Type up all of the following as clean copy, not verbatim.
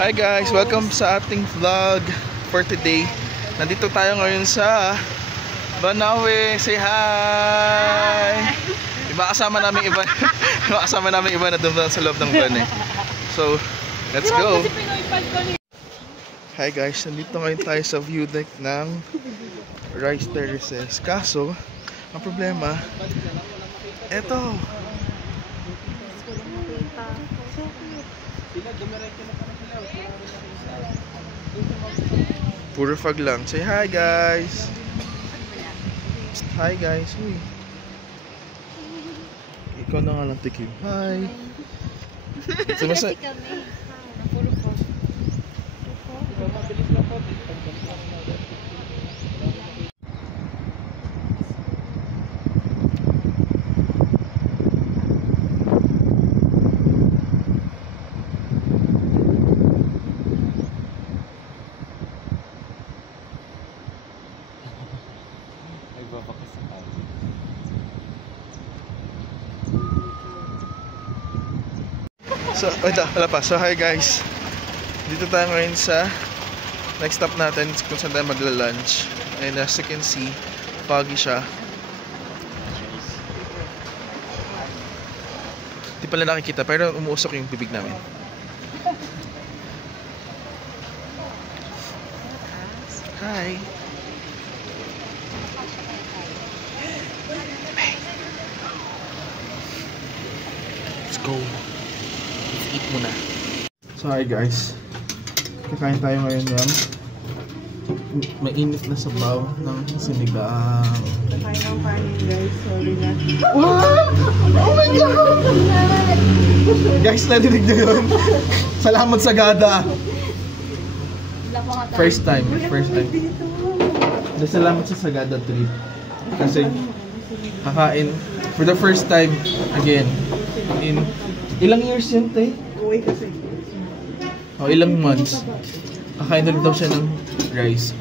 Hi guys, welcome sa ating vlog for today. Nandito tayo ngayon sa Banawe. Say hi! Iba kasama namin iba. Iba kasama namin iba na doon sa loob ng van eh. So, let's go! Hi guys, nandito ngayon tayo sa view deck ng Rice Terraces. Kaso, ang problema, eto. Puro fog lang. Say hi guys. Hi guys. Uy. Ikaw na nga lang tikim. Hi. Sumasa. Puro fog. So, wala pa. So, hi guys. Dito tayo ngayon sa next stop natin kung saan tayo magla-lunch. And as you can see, foggy siya. Di pala nakikita, pero umuusok yung bibig namin. Hi. Let's go. Eat muna. So hi guys, kakain tayo ngayon ng mainit na sabaw ng sinigang. Kakain ng kanin guys, sorry na. What? Oh my God! Guys, nadinig nyo yun? Salamat sa gada. First time. Salamat sa Sagada trip. Kasi kakain for the first time again in ilang years yun, te? Uwi kasi. Ilang months. Kakain ulit daw siya ng rice.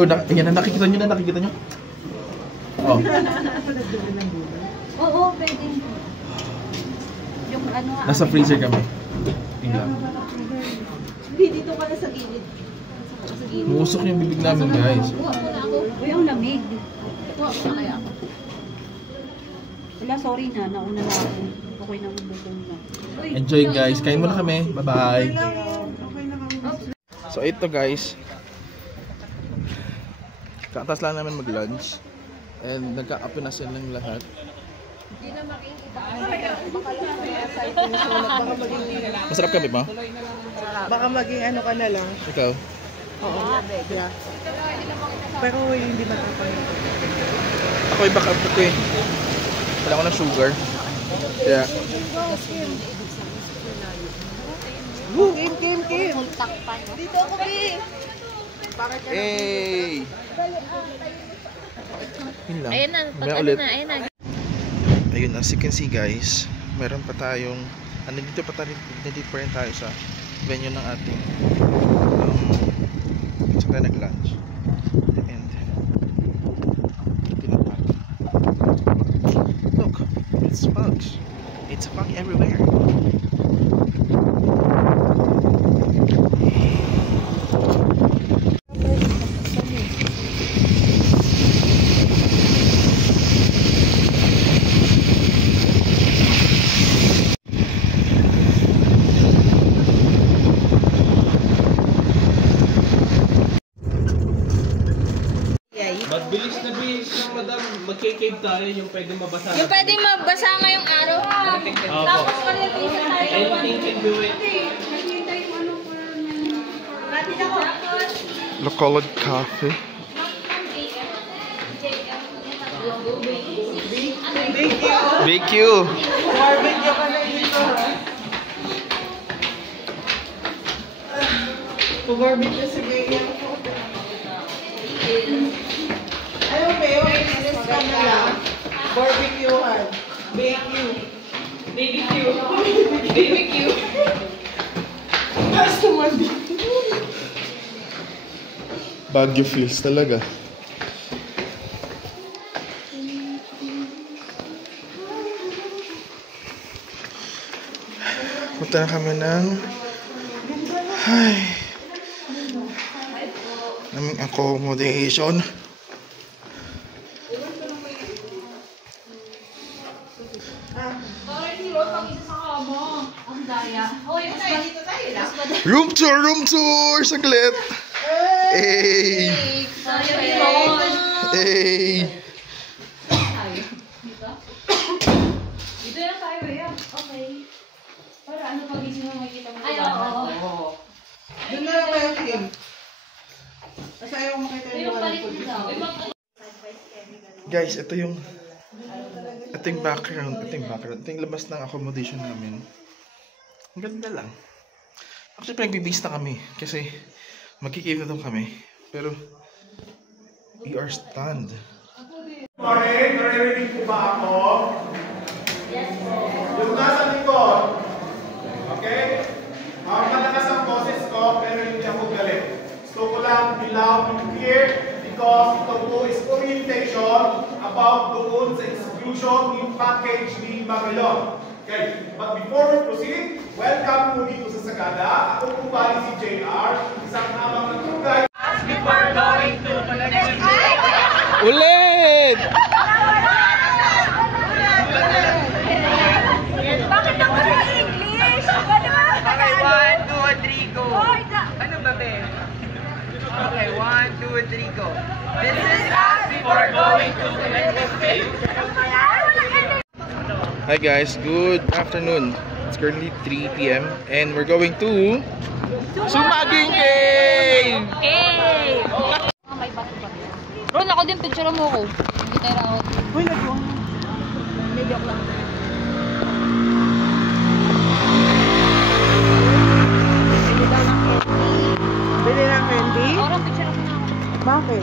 Ayan na, nakikita nyo? Oh. Oo, pwede. Yung ano, Nasa freezer kami. Tingnan. Hindi, dito ka na sa gilid. Sa gilid. Muusok yung bibig namin, guys. Kuha ko na ako. Uy, ang lamig. Kuha ko na kaya ako. Wala, sorry na. Nauna na ako. Okay na ako butong na. Enjoy guys. Kain muna kami. Bye-bye. Okay na kami. So ito guys. Katas lang namin mag-lunch. And nagka-apo na silang lahat. Hindi na makikita. Masarap kami ba? Baka maging ano ka na lang. Ikaw? Oo. Yeah. Pero hindi matapang. Ako iba ka ko eh. Wala ko ng sugar. Yeah. Kim. Dito ako, Bi. Hey! Yun lang. Ayan na. May ulit. Ayan na. Ayun, as you can see guys, meron pa tayong dito pa rin tayo sa venue ng ating sa tayo nag-lunch. And tinapak. Look, it's bugs. It's bug everywhere. Bilis na madam, magkikave tayo yung pwedeng mabasa. Yung pwedeng mabasa ngayong araw. Tapos orientation tayo. Anything can do it. Locolog Cafe. BQ. Barbecue ka na dito. Pag-barbecue sa ganyan. Ayaw ba yun? Inis ka na lang. Barbecuehan. BBQ. Customer dito. Baguio feels talaga. Punta na kami ng Ay. Naming accommodation. Ang daya. Hoy, Room tour! Saglit! Hey! Hey! Dito na tayo eh. Okay. Para ano pagising mo makikita mo. Ay, oo. Doon na lang kayo, Kim. Kasi ayaw ko makita yung mga Guys, ito yung background. Ito yung labas ng accommodation namin. Ang ganda lang. Actually, pinag-bibase na kami. Kasi magkikita daw kami. Pero, we are stunned. Morning, naririnig po ba ako? Yes po. Yung nasa likod. Okay? Malakas ang boses ko, pero hindi ako galit. Gusto ko lang be loud and clear because ito po is orientation about doon sa exclusion in package ni Marilon. Okay, but before we proceed, welcome po dito sa Sagada. Ako po bali si JR, isang amang ng guide. Before going to the next Ulit! Bakit ako sa English? Ano ba? Okay, 1, 2, 3, go. Ano ba, be? Okay, 1, 2, 3, go. This is us before going to the next stage. Hi guys, good afternoon. It's currently 3 p.m. and we're going to Sumaging Cave! Hey! May bato ba? Ron, ako din picture mo ko. Hindi tayo lang ako. Uy, nagwang. Hindi, joke lang. Bili ng candy? Oh, Ron, picture mo na ako. Bakit?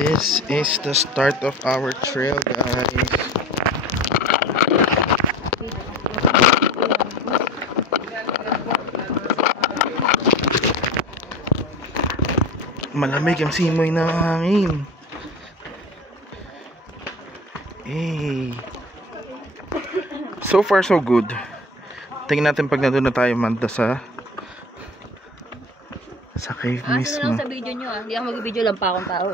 This is the start of our trail, guys. Malamig ang simoy ng hangin. Hey. So far so good. Tingnan natin pag nandun na tayo manda sa cave mismo. Lang sa video nyo ah. Hindi ako mag-video lang pa akong tao.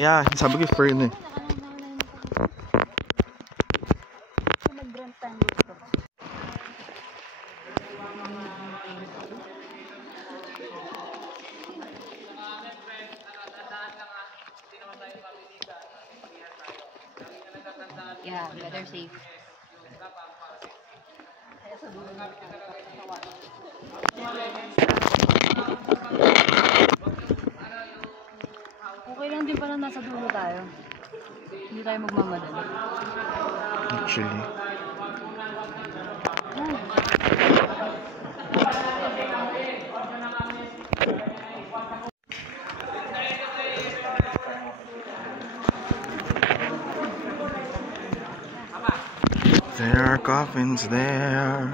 Yeah, sabi ko fern eh. Yeah, better safe. Okay lang din pala nasa dulo tayo. Hindi tayo magmamadali. Actually. There are coffins there.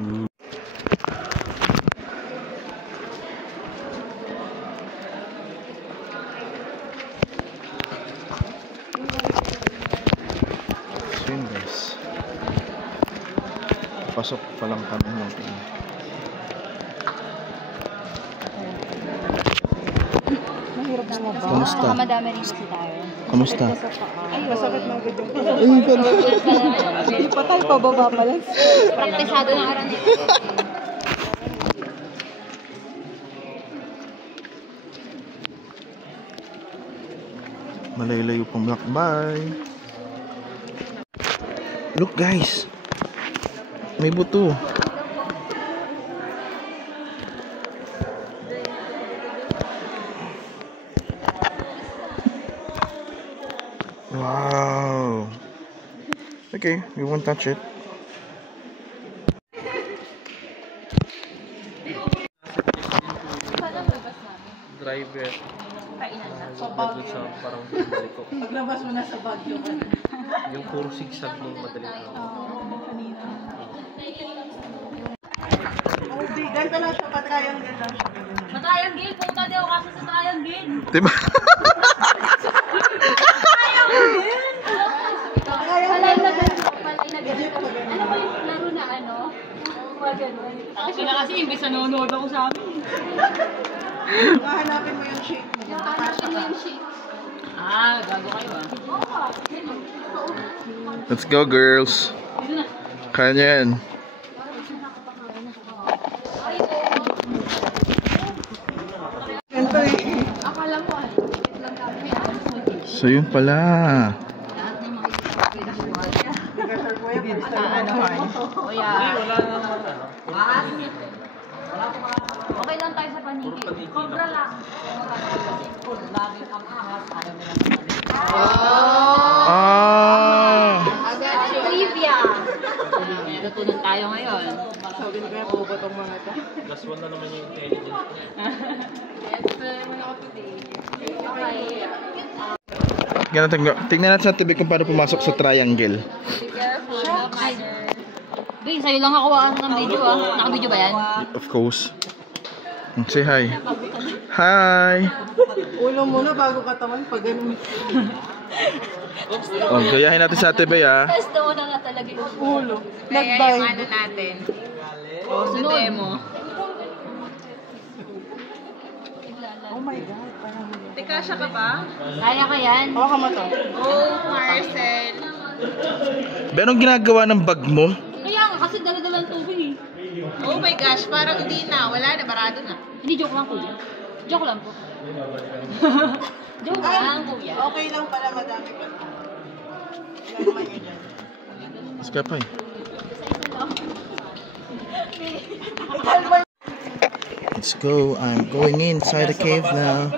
Ooh. Swimmers. Pasok pa lang kami natin. Mahirap na ba? Kamusta? Madami rin kasi tayo. Kamusta? Ay, masakit ng video. Ay, ganda. Hindi pa tayo pababa pala. Praktisado ng araw nito. Malayo-layo pang lakbay. Look guys. May buto. Wow. Okay, we won't touch it. Driver. doon sa parang balik ko. Paglabas mo na sa Baguio ka na. Yung puro sigsag nung madaling araw. Kanina. Oh, bigan ka lang siya. Patriangle lang siya. Matriangle, punta di ako kasi sa triangle. Diba? Palay na ganun. Ano ba yung laro na ano? Ganun. Sila kasi imbes na nanonood ako sa amin. Hanapin mo yung shape mo. Hanapin mo yung shape. Ah, gago kayo ah. Let's go, girls. Kaya niya yan. Akala mo ah. So yun pala. Okay lang tayo sa paniki. Cobra lang. Ah! Trivia. Natutunan tayo ngayon. Sabi na kaya po ba itong mga ito? Plus 1 na naman yung intelligence. Tingnan natin sa TV kung paano pumasok sa triangle. Ay. Bay, sa'yo lang ako ng video ah. Naka-video ba yan? Of course. Say hi. Hi! Ulo muna bago katawan pag ganun. Oh, gayahin natin sa TV ah. Test daw na nga talaga yung Ulo. Nag-bind. natin. sunod. Oh my God. Parang... Teka, siya ka ba? Kaya ka yan? Hawa ka mo to. Oh, Marcel. Anong ginagawa ng bag mo? Kaya nga, kasi dala-dalang tubig eh. Oh my gosh, parang hindi na. Wala na, barado na. Hindi, joke lang kuya. Joke lang po. Joke lang kuya. Okay lang pala, madami pa. Ilan naman yun dyan? Mas ka pa eh. Let's go. I'm going inside the cave now.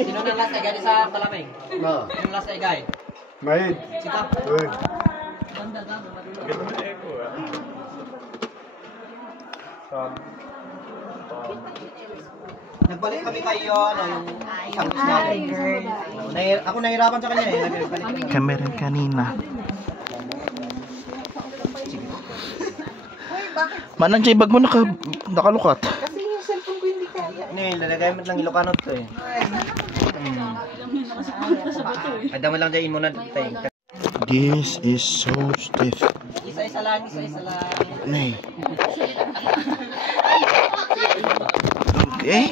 Sino nang last egay sa Talamig? No. Sino last egay? Mahid. Sika. Good. Nagbalik kami kayo, ano, yung isang natin. Ako nahirapan sa kanya eh. Nagbalik. Kameran kanina. Manang yung bag mo nakalukat. Kasi yung cellphone ko hindi kaya. Hindi, lalagay mo lang ilokanot ko eh. Ada mo lang dyan mo na tayo. This is so stiff. Isa-isa lang, isa-isa lang. Nay. Eh?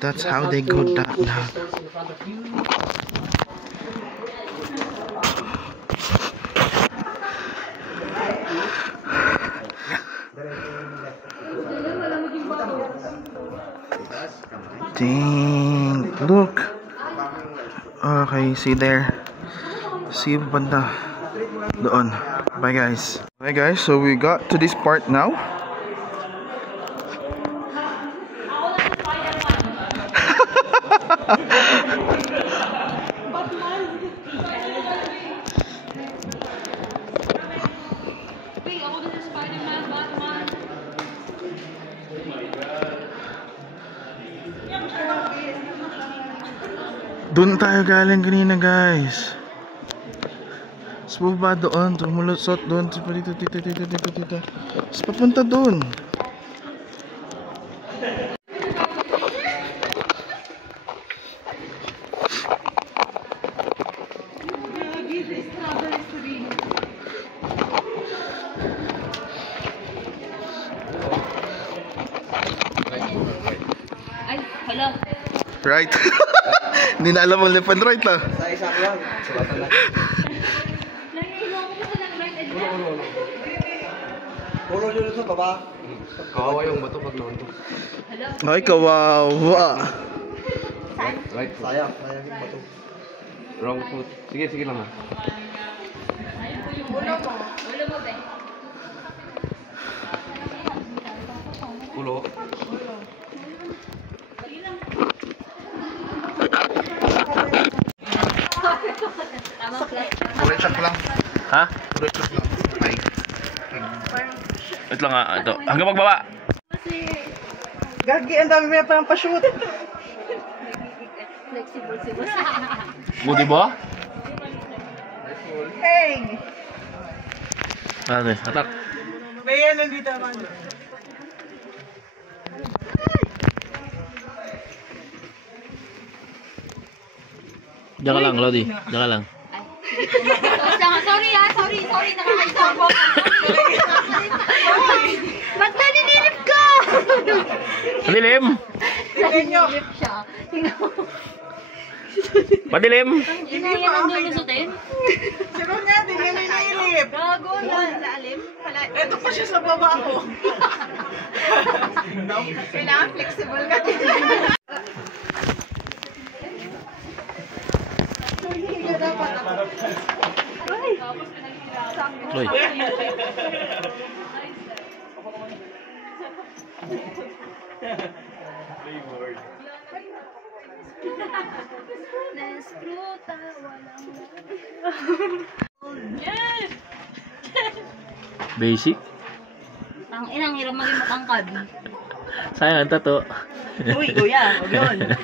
That's how they go down. Dang, look. Okay, see there. See banda doon. Bye guys. Bye guys, so we got to this part now. Doon tayo galing kanina guys. Sumaba doon, tumulusot doon, dito. Tapos papunta doon. Ay, hala. Right? Hindi na alam mo left and right ah. Isa-isa ko lang. Sulatan lang. Nahihilo ako sa right and left. Ulo dito sa baba. Kawawa yung bato pag naunto. Ay, kawawa. Right foot. Sayang yung bato. Wrong foot. Sige lang ah. Ulo mo, be. Ulo. Puro chak lang. Ha? Puro chak lang. Ay. Ito lang nga. Ito. Hanggang magbaba. Gagi, ang dami mo pa pa-shoot. Buti ba? Hey! Ano? Atak. Bayan, nandito naman. Diyan ka lang, Lodi. Diyan ka lang. Sorry, nakakaisa ako. Ba't naninilip ka? Madilim! Naninilip siya. Madilim! Hindi mo yan ang lulusutin? Sino nga, di niya ninilip. Gago na. Lalim? Ito pa siya sa baba ko. Kailangan flexible ka din. Loy. Basic? Ang inang hirap maging matangkad. Sayang ang tato. Uy, kuya, yun.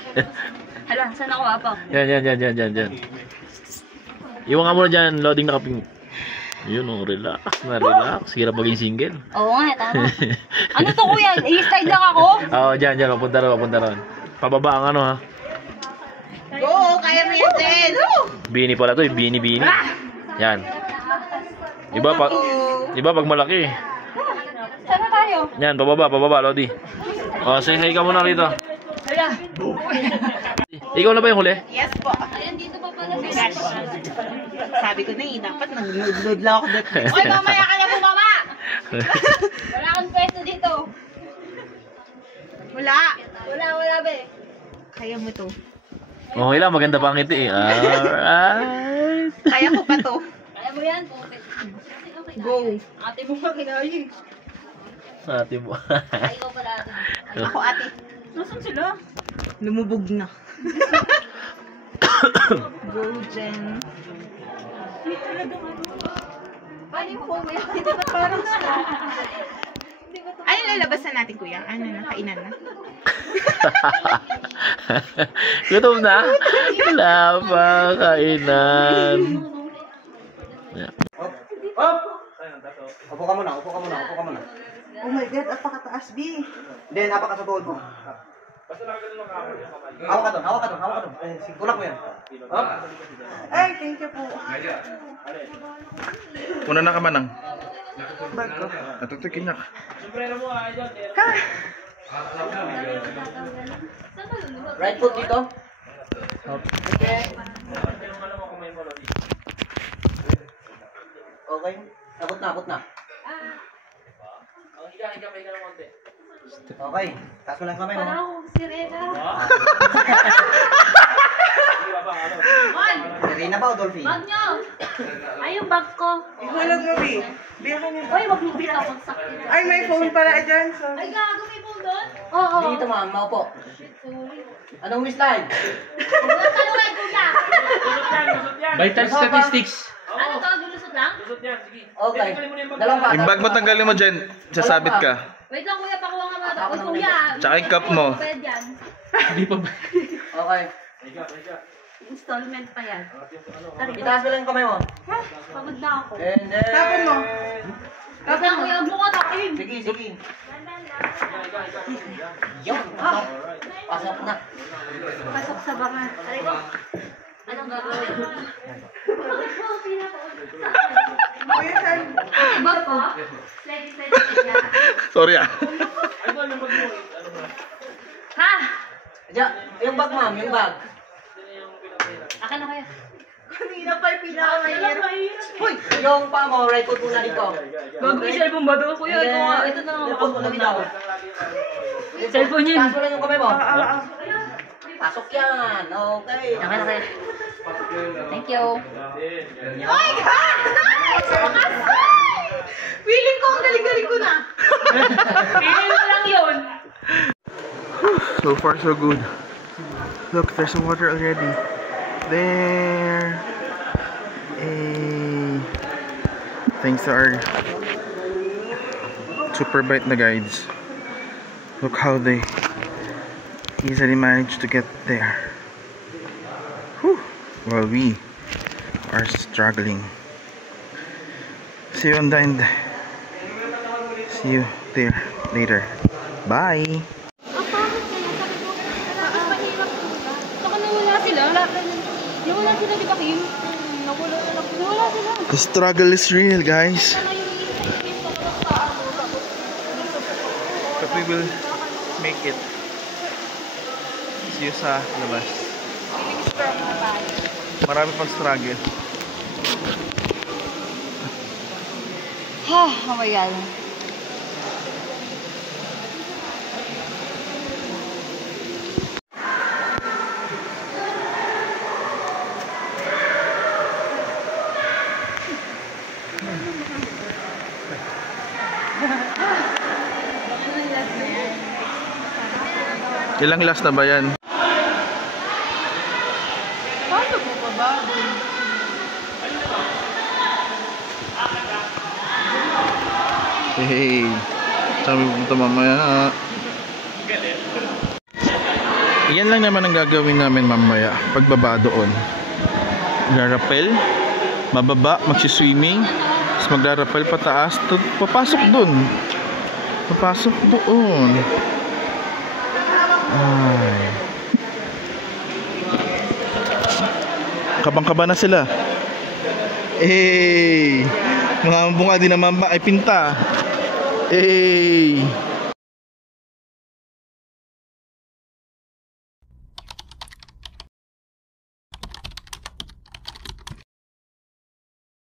Hala, saan ako apak? Yan. Iwan nga muna dyan, loading nakaping. Yun, oh, relax na relax. Hirap maging single. Oo nga, tama. Ano to kuya? I-slide lang ako? Oo, dyan. Papunta ron. Pababa ang ano ha. Go, kaya mo yan din. Bini pala to, bini. Yan. Iba pag malaki. Saan na tayo? Yan, pababa, Lodi. O, say hi ka muna rito. Hala. Ikaw na ba yung huli? Yes po. Ayan, dito pa pala. Sabi ko na dapat nag-load lang ako dito. Oy, mamaya ka na bumaba! Wala akong pwesto dito. Wala. Wala be. Kaya mo to. Okay lang, maganda pa ang ngiti eh. Alright. Kaya ko pa to. Kaya mo yan. Go. Ate mo pa kinaya. Ate mo. Ay, ikaw pala ate. Ako ate. Nasaan sila? Lumubog na. Go, Jen. Paano yung phone mo yan? Hindi ba parang ano lalabasan natin, kuya? Ano na? Kainan na? Gutom na? Wala pa, kainan. Upo ka muna. Oh my God, apakataas, B. Hindi, napaka sa tuhod mo. Hawak ka doon. Tulak mo yan. Ay, thank you po. Una na ka manang. Natutukin na ka. Right foot dito. Okay. Abot na. Okay. Taas mo lang kamay mo. Parang ako sirena. Serena ba o Dolphin? Bag nyo! Ay, yung bag ko. Ihulog mo, B. B, ako niya. Uy, wag mo pinapagsak. Ay, may phone pala dyan. Sorry. Ay, gago, may phone doon? Oo. Dito ma'am, maupo. Sorry. Anong slide? Huwag ka luwag, kuya. Vital statistics. Ano to? Lulusot lang? Okay. Dalawang bata. Yung bag mo tanggalin mo dyan. Sasabit ka. Wait lang, kuya. Pakuha nga mga to. Uy, kuya. Tsaka yung cup mo. Pwede yan. Hindi pa ba? Okay. Installment pa yan. Itaas mo lang yung kamay mo. Pagod na ako. And then... Tapon mo. Wait lang, kuya. Huwag mo ka takin. Sige. Yun. Pasok na. Pasok sa bangan. Aray ko. Anong gagawin? Bakit mo ang Kuya, saan? bag ko? Slide. Sorry ah. Ha? Diyan, yung bag ma'am, yung bag. Akin na kaya. Kanina pa yung pinakamahirap. Hoy! Yung pa mo, right foot muna dito. Gag, may cellphone ba doon? Kuya, ito nga. Ito na nga makakamit ako. Cellphone niya. Taas mo lang yung kamay mo. Ah. Pasok yan. Okay. Akin na kaya. Thank you. Oh my God! Feeling ko, ang galing-galing ko na. Feeling mo lang yun. So far so good. Look, there's some water already. There. Thanks to our super bite na guides. Look how they easily managed to get there. Whew. While we are struggling. See you on the end. See you there later. Bye! Saka nawala sila. Nawala sila, di ba, Kim? Nawala sila. The struggle is real, guys. But we will make it. See you sa labas. Marami pang struggle. Oh my God. Ilang last na ba yan? Paano po ba ba? Hey, sabi mo punta mamaya. Yan lang naman ang gagawin namin mamaya pagbaba doon. Magrarapel, mababa, magsiswimming, tapos magrarapel pataas, papasok doon. Papasok doon. Ay. Kabang-kaba na sila. Mga bunga din naman ba ay pinta.